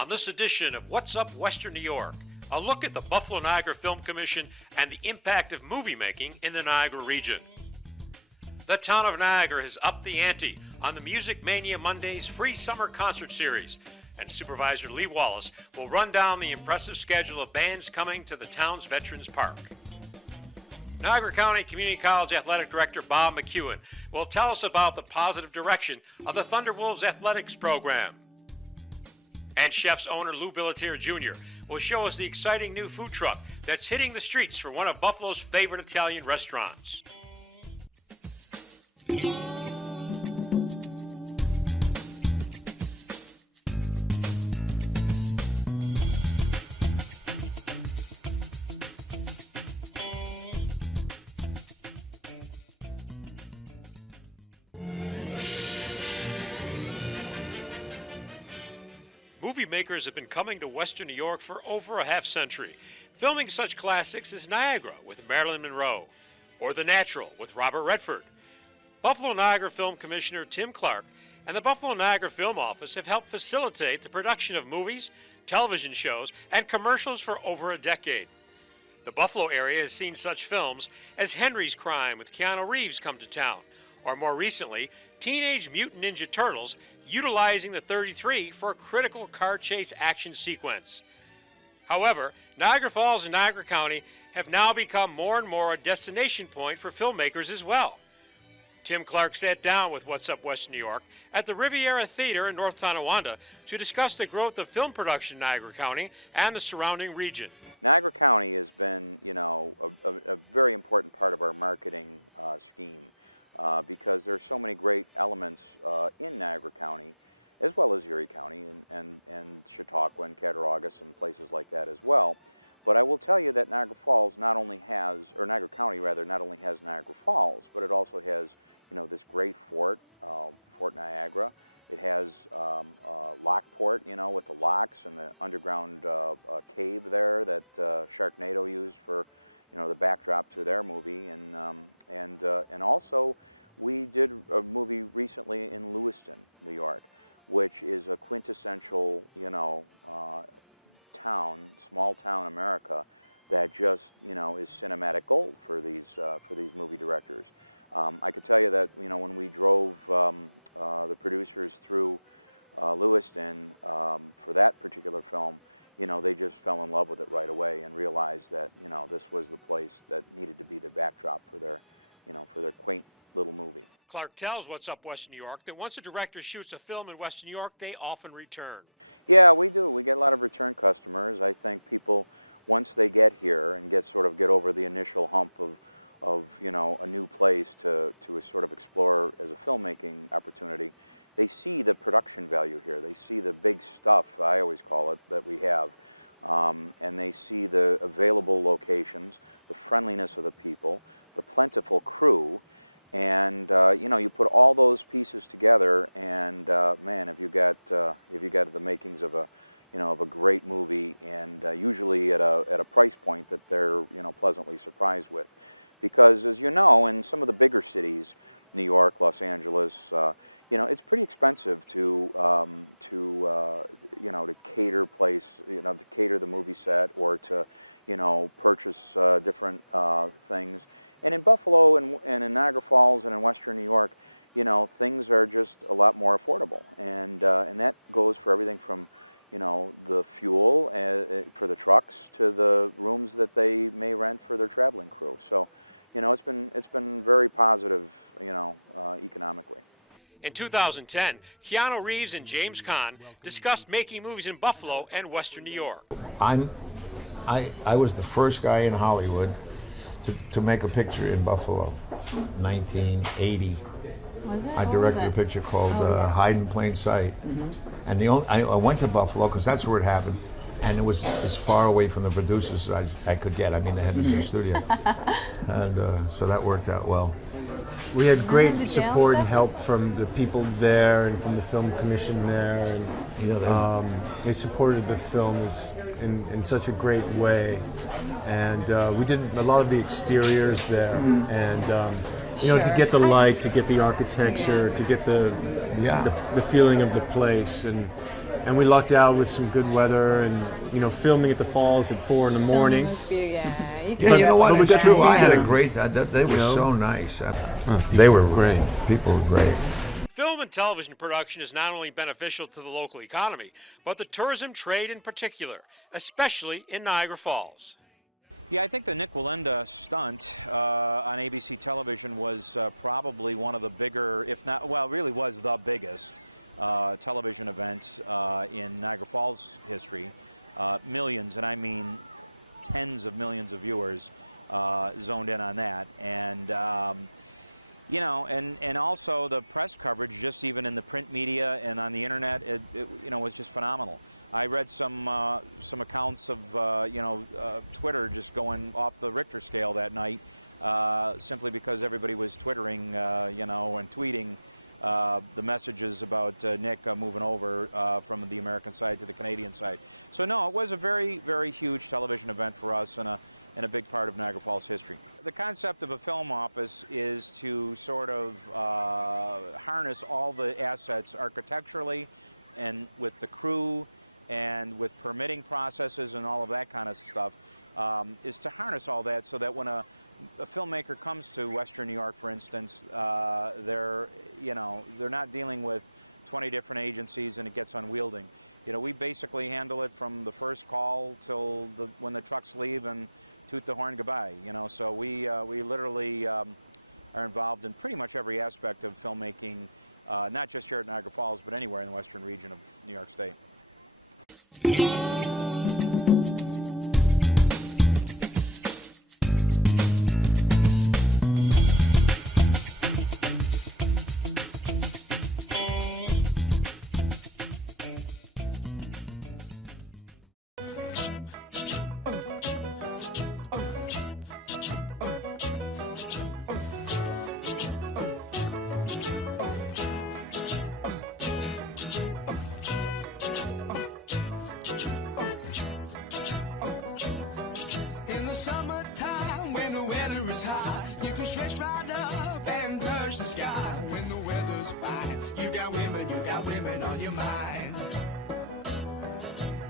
On this edition of What's Up Western New York, a look at the Buffalo Niagara Film Commission and the impact of movie making in the Niagara region. The town of Niagara has upped the ante on the Music Mania Monday's free summer concert series, and Supervisor Lee Wallace will run down the impressive schedule of bands coming to the town's Veterans Park. Niagara County Community College Athletic Director Bob McKeown will tell us about the positive direction of the Thunderwolves athletics program. And Chef's owner Lou BillittierJr. will show us the exciting new food truck that's hitting the streets for one of Buffalo's favorite Italian restaurants. Movie makers have been coming to Western New York for over a half-century, filming such classics as Niagara with Marilyn Monroe, or The Natural with Robert Redford. Buffalo Niagara Film Commissioner Tim Clark and the Buffalo Niagara Film Office have helped facilitate the production of movies, television shows, and commercials for over a decade. The Buffalo area has seen such films as Henry's Crime with Keanu Reeves come to town, or more recently, Teenage Mutant Ninja Turtles utilizing the 33 for a critical car chase action sequence. However, Niagara Falls and Niagara County have now become more and more a destination point for filmmakers as well. Tim Clark sat down with What's Up Western New York at the Riviera Theater in North Tonawanda to discuss the growth of film production in Niagara County and the surrounding region. Niagara County has been, a very important part of our marketing scheme. Because there's so many great elements in Niagara County, as well as Erie County and Chautauqua and Cattaraugus and places like that as well. But I will tell you that Niagara Falls not only has, or Niagara County rather, not only has Niagara Falls, but it also has, this great fort, Fort Niagara. It has Lockport, with the locks and the underground cave there that Sharknado used for the backdrop to their movie, and also we did a movie recently in Lewiston, New York, which is a quintessential, small town America that just, is cinematic gold for these movie directors. I could tell you that, when we drove the producers through Lewiston for that particular film, they just fell in love with it right away and realized that, this was the place that needed to be the backdrop for their quaint little movie. Clark tells What's Up Western New York that once a director shoots a film in Western New York, they often return. Yeah, we do. We get a lot of return customers. I think people, once they get here and get over the initial hump of a new place to sort of explore as a filmmaking opportunity, they see the production value here. They see the big stuff, I always call it, that we have. And they see the available locations, the friendliness of the people, the plentiful crew, and you put all those pieces together, and man, if you got the makings of a great movie, and usually at a price point that they're pleasantly surprised with, because as you know, in some of the bigger cities, New York, Los Angeles, it's pretty expensive to cater to cater the movie set, or to, purchase different things. And in Buffalo and in Niagara Falls and in Western New York, things are just a lot more affordable, and that goes for everything from, the fuel for the trucks to the rooms that they may rent for their traveling crew. So, it's been very positive, economically. In 2010, Keanu Reeves and James Caan discussed making movies in Buffalo and Western New York. I was the first guy in Hollywood to make a picture in Buffalo, 1980. Was it? I directed a picture called Hide in Plain Sight. Mm-hmm. And I went to Buffalo because that's where it happened, and it was as far away from the producers as I could get. I mean, they had to be in the studio. And so that worked out well. We had great support and help from the people there and from the film commission there, and they supported the film in such a great way. And we did a lot of the exteriors there, and to get the light, to get the architecture, to get the feeling of the place, and and we lucked out with some good weather, and filming at the falls at 4 in the morning. Yeah, you know what? It's true. I had a great. They were so nice. They were great. People were great. Film and television production is not only beneficial to the local economy, but the tourism trade in particular, especially in Niagara Falls. Yeah, I think the Nick Wallenda stunt on ABC television was probably one of the bigger, if not, well, really was the biggest television event in Niagara Falls history. Millions, and I mean tens of millions of viewers zoned in on that. And and also the press coverage, just even in the print media and on the internet, it was just phenomenal. I read some accounts of Twitter just going off the Richter scale that night, simply because everybody was twittering, and tweeting the messages about Nick moving over from the American side to the Canadian side. So no, it was a very, very huge television event for us and a big part of Niagara Falls history. The concept of a film office is to sort of harness all the assets architecturally and with the crew and with permitting processes and all of that kind of stuff, is to harness all that so that when a filmmaker comes to Western New York, for instance, they're not dealing with 20 different agencies and it gets unwielding. We basically handle it from the first call till when the trucks leave and toot the horn goodbye. So we literally are involved in pretty much every aspect of filmmaking, not just here at Niagara Falls, but anywhere in the western region of New York State. Summertime, when the weather is high, you can stretch right up and touch the sky. When the weather's fine, you got women on your mind.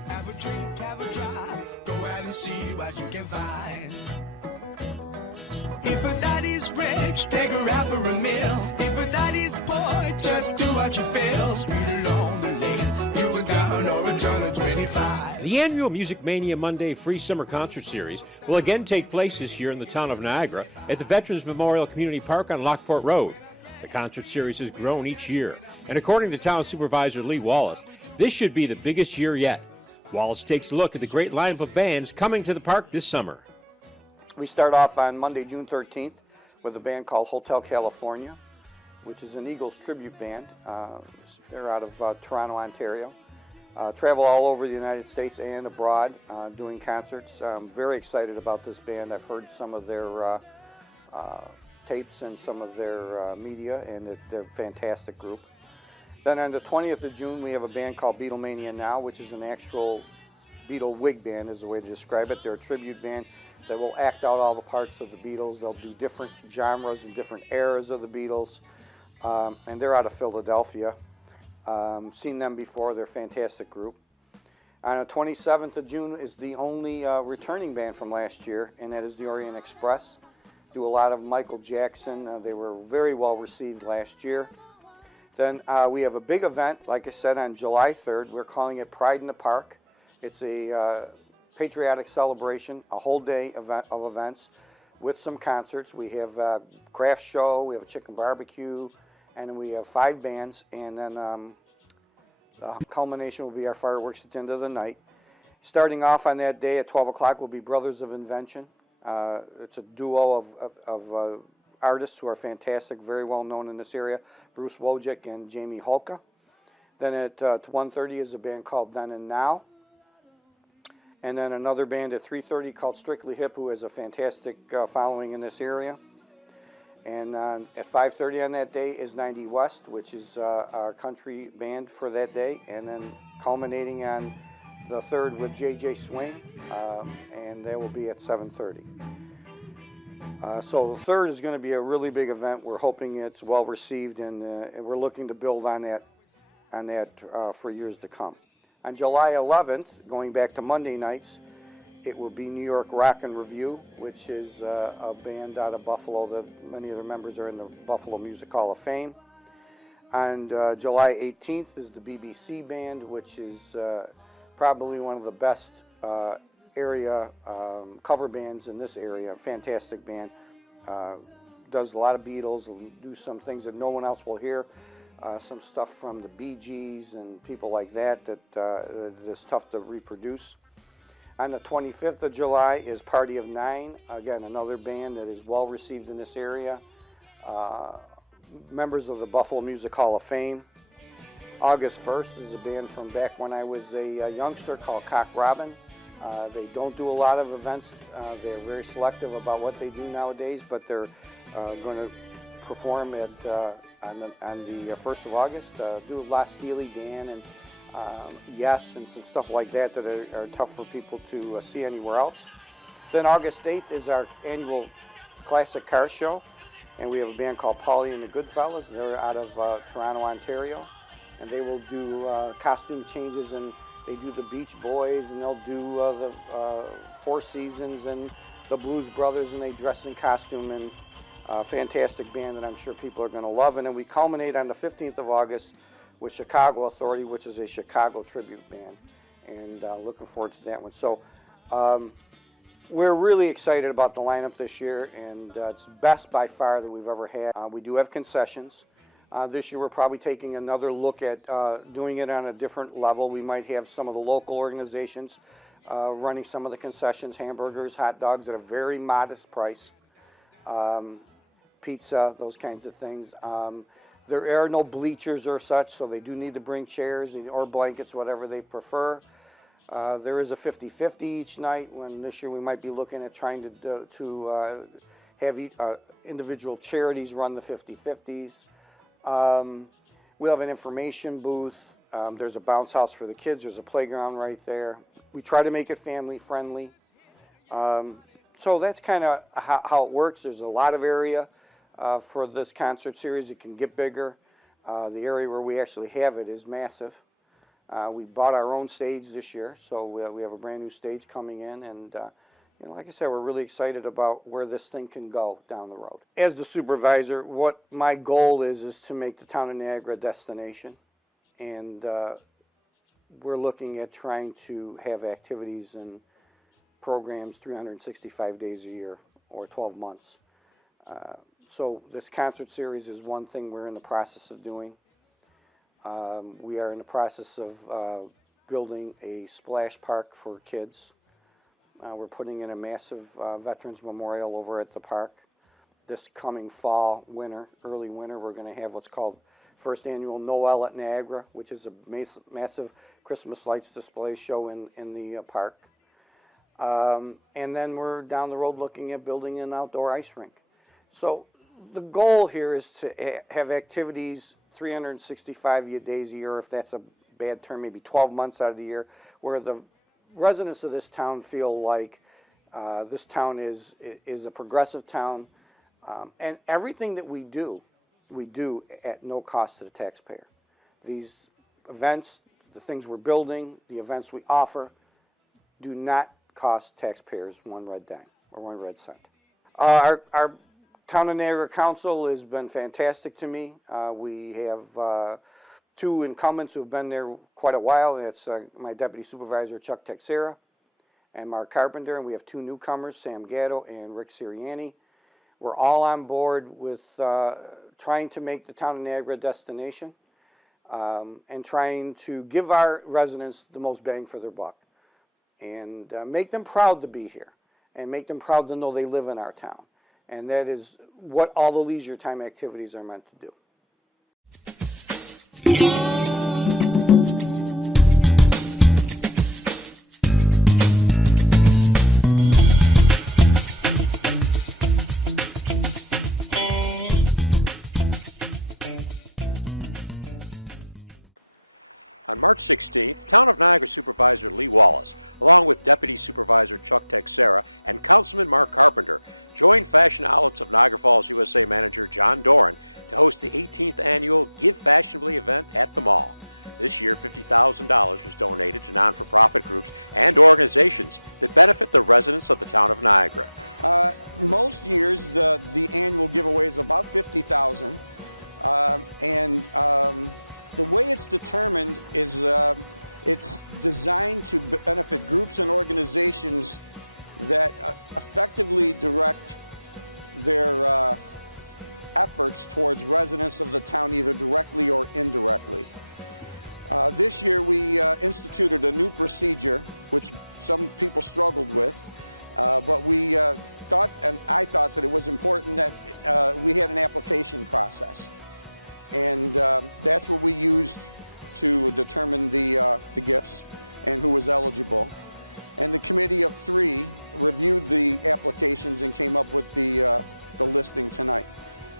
Have a drink, have a drive, go out and see what you can find. If a daddy's rich, take her out for a meal. If a daddy's poor, just do what you feel. Speed along the lane, you can dine or return at 25. The annual Music Mania Monday free summer concert series will again take place this year in the town of Niagara at the Veterans Memorial Community Park on Lockport Road. The concert series has grown each year, and according to Town Supervisor Lee Wallace, this should be the biggest year yet. Wallace takes a look at the great lineup of bands coming to the park this summer. We start off on Monday, June 13th, with a band called Hotel California, which is an Eagles tribute band. They're out of Toronto, Ontario. Travel all over the United States and abroad doing concerts. I'm very excited about this band. I've heard some of their tapes and some of their media, and they're a fantastic group. Then on the 20th of June, we have a band called Beatlemania Now, which is an actual Beatle wig band is the way to describe it. They're a tribute band that will act out all the parts of the Beatles. They'll do different genres and different eras of the Beatles, and they're out of Philadelphia. Seen them before. They're a fantastic group. On the 27th of June is the only returning band from last year, and that is the Orient Express. Do a lot of Michael Jackson. They were very well received last year. Then we have a big event, like I said, on July 3rd. We're calling it Pride in the Park. It's a patriotic celebration, a whole day of events with some concerts. We have a craft show, we have a chicken barbecue, and then we have 5 bands, and then the culmination will be our fireworks at the end of the night. Starting off on that day at 12 o'clock will be Brothers of Invention. It's a duo of artists who are fantastic, very well known in this area, Bruce Wojcik and Jamie Holka. Then at 1:30 is a band called Then and Now. And then another band at 3:30 called Strictly Hip, who has a fantastic following in this area. And at 5:30 on that day is 90 West, which is our country band for that day. And then culminating on the 3rd with JJ Swing, and that will be at 7:30. So the 3rd is going to be a really big event. We're hoping it's well received, and we're looking to build on that for years to come. On July 11th, going back to Monday nights, it will be New York Rock and Review, which is a band out of Buffalo that many of the members are in the Buffalo Music Hall of Fame. On July 18th is the BBC Band, which is probably one of the best area cover bands in this area. Fantastic band. Does a lot of Beatles and do some things that no one else will hear. Some stuff from the Bee Gees and people like that is tough to reproduce. On the 25th of July is Party of Nine, again another band that is well received in this area. Members of the Buffalo Music Hall of Fame. August 1st is a band from back when I was a youngster called Cock Robin. They don't do a lot of events. They're very selective about what they do nowadays, but they're going to perform at on the 1st of August. Do La Steely Dan and Yes and some stuff like that that are tough for people to see anywhere else. Then August 8th is our annual classic car show, and we have a band called Paulie and the Goodfellas. They're out of Toronto, Ontario, and they will do costume changes, and they do the Beach Boys, and they'll do the Four Seasons and the Blues Brothers, and they dress in costume, and fantastic band that I'm sure people are going to love. And then we culminate on the 15th of August with Chicago Authority, which is a Chicago tribute band, and looking forward to that one. So we're really excited about the lineup this year, and it's best by far that we've ever had. We do have concessions. This year we're probably taking another look at doing it on a different level. We might have some of the local organizations running some of the concessions, hamburgers, hot dogs at a very modest price, pizza, those kinds of things. There are no bleachers or such, so they do need to bring chairs or blankets, whatever they prefer. There is a 50-50 each night, when this year we might be looking at trying to have individual charities run the 50-50s. We have an information booth. There's a bounce house for the kids. There's a playground right there. We try to make it family friendly. So that's kind of how it works. There's a lot of area for this concert series. It can get bigger. The area where we actually have it is massive. We bought our own stage this year, so we have a brand new stage coming in, and you know, like I said, we're really excited about where this thing can go down the road. As the supervisor, what my goal is to make the town of Niagara a destination, and we're looking at trying to have activities and programs 365 days a year or 12 months. So this concert series is one thing we're in the process of doing. We are in the process of building a splash park for kids. We're putting in a massive Veterans Memorial over at the park. This coming fall, winter, early winter, we're going to have what's called first annual Noel at Niagara, which is a massive Christmas lights display show in the park. And then we're down the road looking at building an outdoor ice rink. So the goal here is to have activities 365 days a year, if that's a bad term, maybe 12 months out of the year, where the residents of this town feel like this town is a progressive town, and everything that we do at no cost to the taxpayer. These events, the things we're building, the events we offer, do not cost taxpayers one red dime or one red cent. Our Town of Niagara Council has been fantastic to me. We have two incumbents who've been there quite a while, and it's my Deputy Supervisor Chuck Texera and Mark Carpenter, and we have two newcomers, Sam Gatto and Rick Sirianni. We're all on board with trying to make the Town of Niagara a destination and trying to give our residents the most bang for their buck and make them proud to be here and make them proud to know they live in our town. And that is what all the leisure time activities are meant to do. On March 16th, Town of Niagara Supervisor Lee Wallace, along with Deputy Supervisor Chuck Texera and Councilman Mark Carpenter, joined Fashion Outlets of Niagara Falls USA manager John Doran to host the 18th annual Give Fashionably event at the mall. This year, $50,000 was donated to non-for-profit groups and organizations that benefit the residents of the town of Niagara. Most years, the annual giveaway is about $50,000, and the way it's determined is it's designed to benefit groups and organizations that effectively direct their efforts towards residents of the town, either directly or indirectly. This year we instituted a new procedure, which some people struggled with, but we thought, and I thought, that it was important that we had an application process. And that's what we used to determine the gifts and who was eligible. And the committee of 3 reviewed the applications and came up with the listing tonight.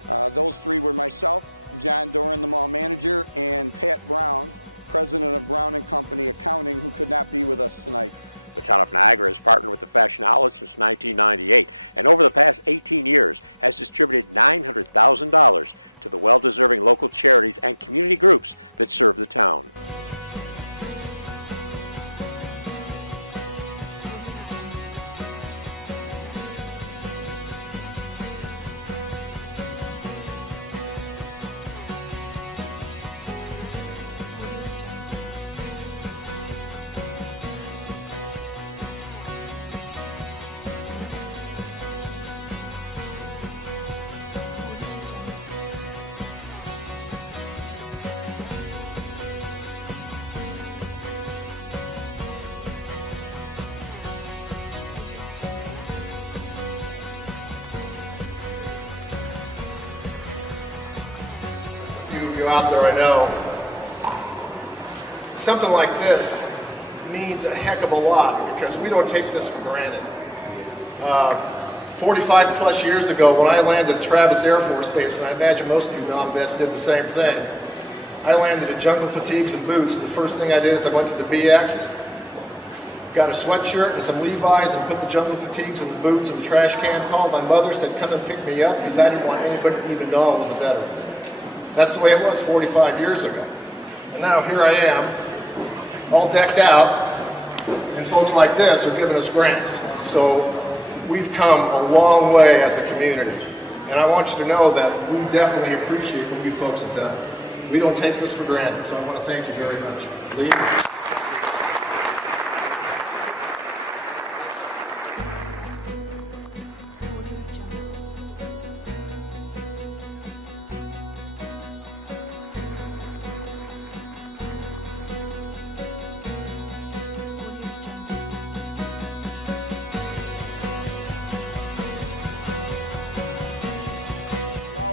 Those 3 were myself, John Doran, the mall manager, and Pat Brown, president of Brown & Company Accounting, who could not be with us tonight. The town of Niagara has partnered with the Fashion Outlet since 1998, and over the past 18 years has distributed $900,000 to the well-deserving local charities and community groups that serve the town. You out there, I know. Something like this means a heck of a lot because we don't take this for granted. 45 plus years ago when I landed at Travis Air Force Base, and I imagine most of you non-vets did the same thing, I landed in jungle fatigues and boots, and the first thing I did is I went to the BX, got a sweatshirt and some Levi's and put the jungle fatigues and the boots in the trash can, called my mother, said come and pick me up because I didn't want anybody to even know I was a veteran. That's the way it was 45 years ago. And now here I am, all decked out, and folks like this are giving us grants. So we've come a long way as a community. And I want you to know that we definitely appreciate what you folks have done. We don't take this for granted, so I want to thank you very much. Lee?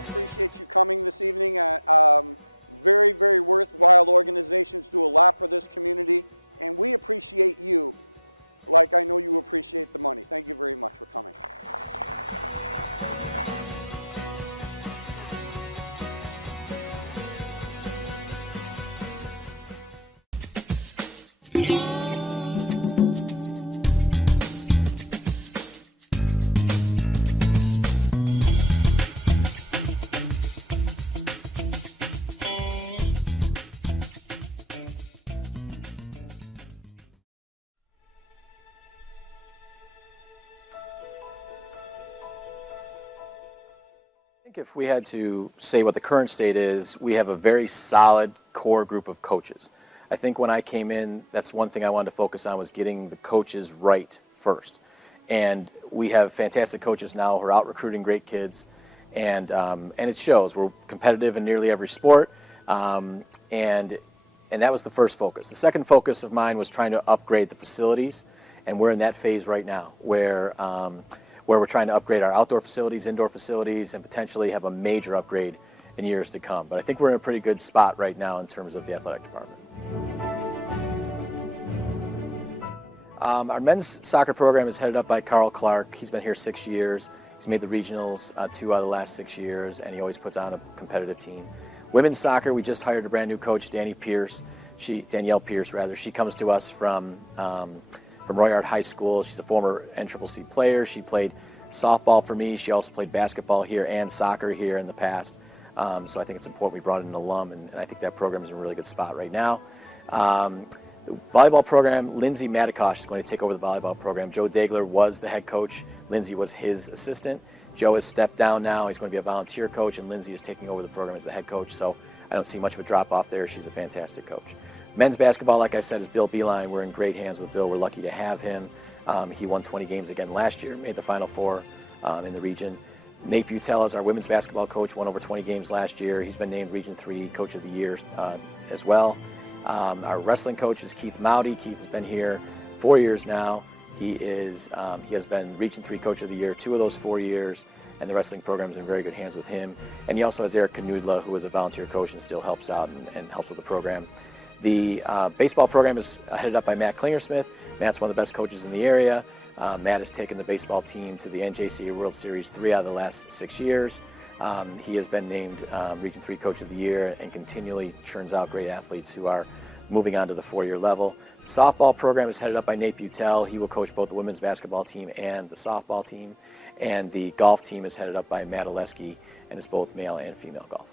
Appreciate you coming this evening. Very, very worthwhile organizations do a lot for this community, and we appreciate you like I know you appreciate the money. Thank you very much for coming. If we had to say what the current state is, we have a very solid core group of coaches. I think when I came in, that's one thing I wanted to focus on was getting the coaches right first. And we have fantastic coaches now who are out recruiting great kids, and it shows. We're competitive in nearly every sport, and that was the first focus. The second focus of mine was trying to upgrade the facilities, and we're in that phase right now where we're trying to upgrade our outdoor facilities, indoor facilities, and potentially have a major upgrade in years to come. But I think we're in a pretty good spot right now in terms of the athletic department. Our men's soccer program is headed up by Carl Clark. He's been here 6 years. He's made the regionals 2 out of the last 6 years, and he always puts on a competitive team. Women's soccer, we just hired a brand new coach, Danielle Pierce. She comes to us from Royart High School. She's a former NCCC player. She played softball for me. She also played basketball here and soccer here in the past. So I think it's important we brought in an alum, and I think that program is in a really good spot right now. The volleyball program, Lindsay Matikosh is going to take over the volleyball program. Joe Dagler was the head coach. Lindsay was his assistant. Joe has stepped down now. He's going to be a volunteer coach, and Lindsay is taking over the program as the head coach. So I don't see much of a drop-off there. She's a fantastic coach. Men's basketball, like I said, is Bill Beeline. We're in great hands with Bill. We're lucky to have him. He won 20 games again last year, made the Final Four in the region. Nate Butel is our women's basketball coach, won over 20 games last year. He's been named Region 3 Coach of the Year as well. Our wrestling coach is Keith Mowdy. Keith has been here 4 years now. He has been Region 3 Coach of the Year 2 of those 4 years, and the wrestling program is in very good hands with him. And he also has Eric Canudla, who is a volunteer coach and still helps out and helps with the program. The baseball program is headed up by Matt Klingersmith. Matt's one of the best coaches in the area. Matt has taken the baseball team to the NCCC World Series 3 out of the last 6 years. He has been named Region 3 Coach of the Year and continually churns out great athletes who are moving on to the 4-year level. The softball program is headed up by Nate Butel. He will coach both the women's basketball team and the softball team. And the golf team is headed up by Matt Oleski, and it's both male and female golf.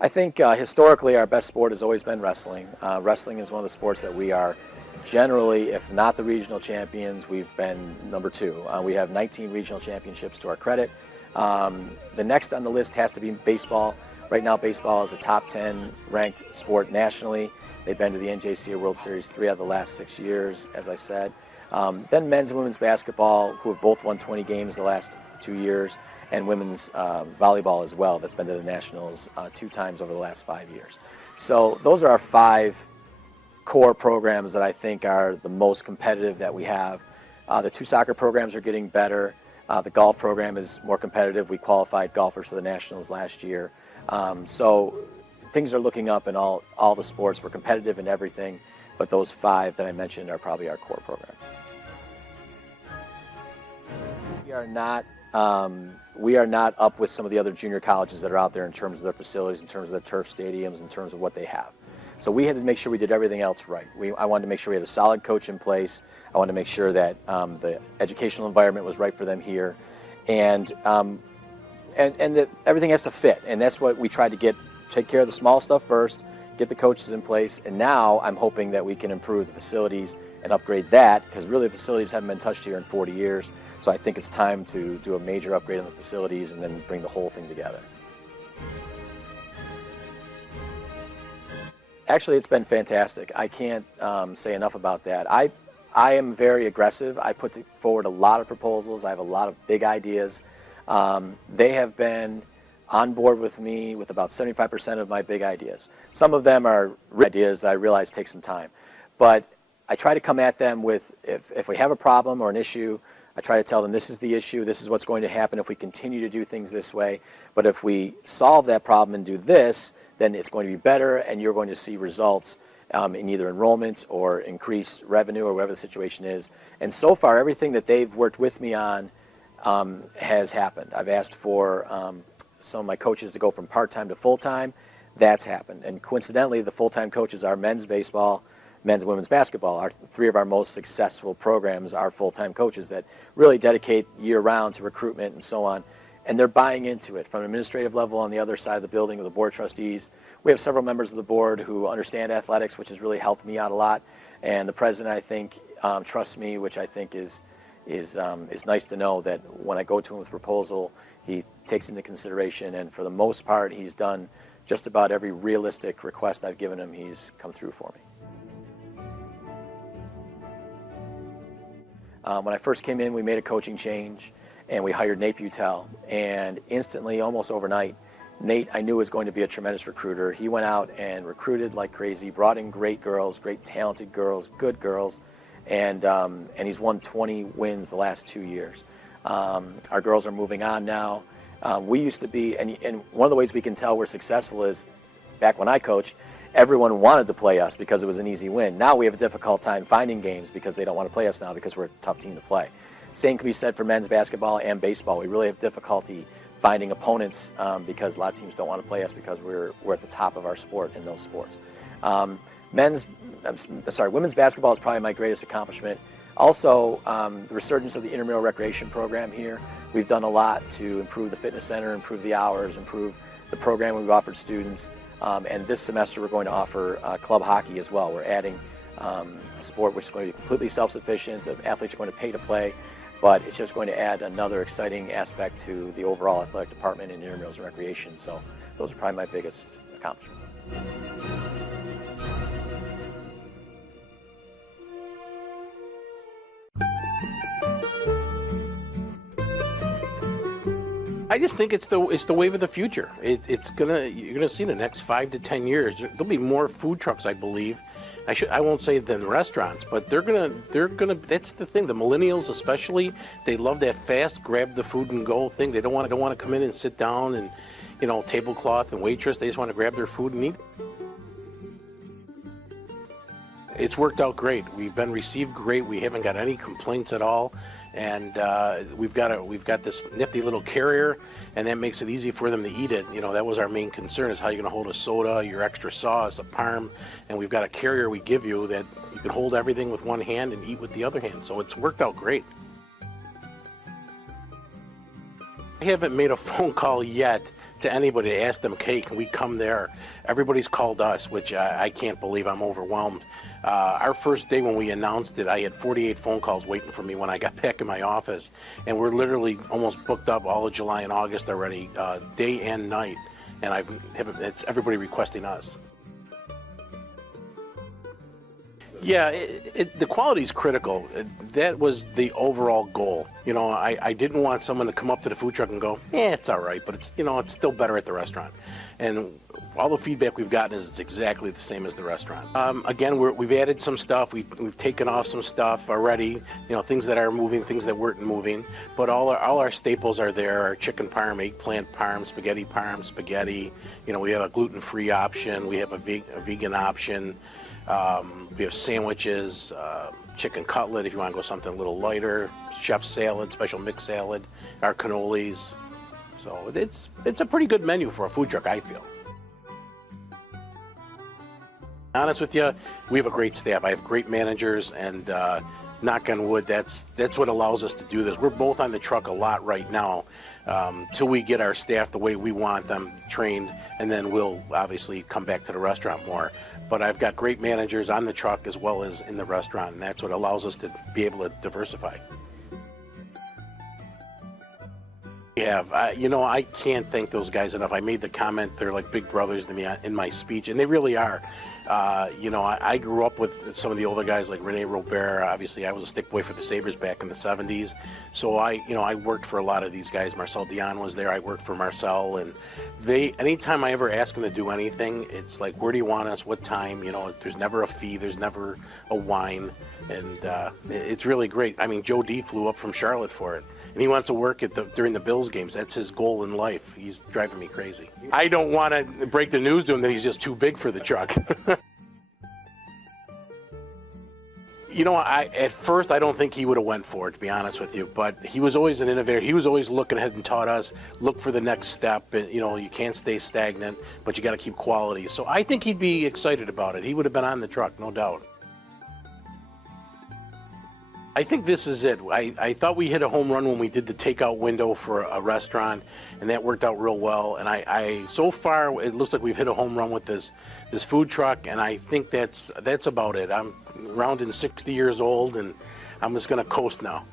I think historically our best sport has always been wrestling. Wrestling is one of the sports that we are generally, if not the regional champions, we've been number 2. We have 19 regional championships to our credit. The next on the list has to be baseball. Right now baseball is a top 10 ranked sport nationally. They've been to the NCCC World Series 3 out of the last 6 years, as I said. Then men's and women's basketball, who have both won 20 games the last 2 years, and women's volleyball as well, that's been to the Nationals 2 times over the last 5 years. So those are our 5 core programs that I think are the most competitive that we have. The 2 soccer programs are getting better. The golf program is more competitive. We qualified golfers for the Nationals last year. So things are looking up in all the sports. We're competitive in everything, but those 5 that I mentioned are probably our core programs. We are not up with some of the other junior colleges that are out there in terms of their facilities, in terms of their turf stadiums, in terms of what they have. So we had to make sure we did everything else right. I wanted to make sure we had a solid coach in place. I wanted to make sure that the educational environment was right for them here, and that everything has to fit. And that's what we tried to take care of the small stuff first, get the coaches in place, and now I'm hoping that we can improve the facilities and upgrade that, because really the facilities haven't been touched here in 40 years. So I think it's time to do a major upgrade on the facilities and then bring the whole thing together. Actually, it's been fantastic. I can't say enough about that. I am very aggressive. I put forward a lot of proposals. I have a lot of big ideas. They have been on board with me with about 75% of my big ideas. Some of them are ideas that I realize take some time. But I try to come at them with, if we have a problem or an issue, I try to tell them this is the issue, this is what's going to happen if we continue to do things this way. But if we solve that problem and do this, then it's going to be better, and you're going to see results in either enrollment or increased revenue or whatever the situation is. And so far, everything that they've worked with me on has happened. I've asked for some of my coaches to go from part-time to full-time. That's happened. And coincidentally, the full-time coaches are men's baseball, men's and women's basketball. 3 of our most successful programs are full-time coaches that really dedicate year-round to recruitment and so on. And they're buying into it. From an administrative level on the other side of the building with the board of trustees, we have several members of the board who understand athletics, which has really helped me out a lot. And the president, I think, trusts me, which I think is nice to know that when I go to him with a proposal, he takes into consideration. And for the most part, he's done just about every realistic request I've given him. He's come through for me. When I first came in, we made a coaching change, and we hired Nate Butel. And instantly, almost overnight, Nate, I knew, was going to be a tremendous recruiter. He went out and recruited like crazy, brought in great girls, great talented girls, good girls, and he's won 20 wins the last 2 years. Our girls are moving on now. We used to be, and one of the ways we can tell we're successful is, back when I coached, everyone wanted to play us because it was an easy win. Now we have a difficult time finding games because they don't want to play us now because we're a tough team to play. Same can be said for men's basketball and baseball. We really have difficulty finding opponents because a lot of teams don't want to play us because we're at the top of our sport in those sports. Women's basketball is probably my greatest accomplishment. Also, the resurgence of the intramural recreation program here. We've done a lot to improve the fitness center, improve the hours, improve the program we've offered students. And this semester we're going to offer club hockey as well. We're adding a sport which is going to be completely self-sufficient. The athletes are going to pay to play, but it's just going to add another exciting aspect to the overall athletic department in intramurals and recreation. So those are probably my biggest accomplishments. I just think it's the wave of the future. You're gonna see in the next 5 to 10 years there'll be more food trucks, I believe. I won't say than restaurants, but they're gonna. That's the thing. The millennials especially, they love that fast, grab the food and go thing. They don't want to come in and sit down and, tablecloth and waitress. They just want to grab their food and eat. It's worked out great. We've been received great. We haven't got any complaints at all. And we've got this nifty little carrier, and that makes it easy for them to eat it. That was our main concern, is how you're going to hold a soda, your extra sauce, a parm, and we've got a carrier we give you that you can hold everything with one hand and eat with the other hand. So it's worked out great. I haven't made a phone call yet to anybody to ask them, hey, can we come there? Everybody's called us, which I can't believe. I'm overwhelmed. Our first day when we announced it, I had 48 phone calls waiting for me when I got back in my office, and we're literally almost booked up all of July and August already, day and night, and it's everybody requesting us. Yeah, the quality is critical. That was the overall goal. I didn't want someone to come up to the food truck and go, it's all right, but it's still better at the restaurant. And all the feedback we've gotten is it's exactly the same as the restaurant. Again, we've added some stuff. We've taken off some stuff already. Things that are moving, things that weren't moving. But all our staples are there. Our chicken parm, eggplant parm, spaghetti. We have a gluten-free option. We have a vegan option. We have sandwiches, chicken cutlet if you want to go something a little lighter, chef salad, special mixed salad, our cannolis. So it's a pretty good menu for a food truck, I feel. Honest with you, we have a great staff. I have great managers, and knock on wood, that's what allows us to do this. We're both on the truck a lot right now till we get our staff the way we want them trained, and then we'll obviously come back to the restaurant more. But I've got great managers on the truck as well as in the restaurant, and that's what allows us to be able to diversify. I can't thank those guys enough. I made the comment they're like big brothers to me in my speech, and they really are. I grew up with some of the older guys like Rene Robert. Obviously, I was a stick boy for the Sabres back in the 70s. So I worked for a lot of these guys. Marcel Dion was there. I worked for Marcel, and anytime I ever ask them to do anything, it's like, where do you want us? What time? There's never a fee. There's never a whine, and it's really great. I mean, Joe D flew up from Charlotte for it. And he wants to work during the Bills games. That's his goal in life. He's driving me crazy. I don't want to break the news to him that he's just too big for the truck. At first, I don't think he would have went for it, to be honest with you. But he was always an innovator. He was always looking ahead and taught us, look for the next step. And, you can't stay stagnant, but you got to keep quality. So I think he'd be excited about it. He would have been on the truck, no doubt. I think this is it. I thought we hit a home run when we did the takeout window for a restaurant, and that worked out real well. And so far, it looks like we've hit a home run with this food truck, and I think that's about it. I'm rounding 60 years old, and I'm just going to coast now.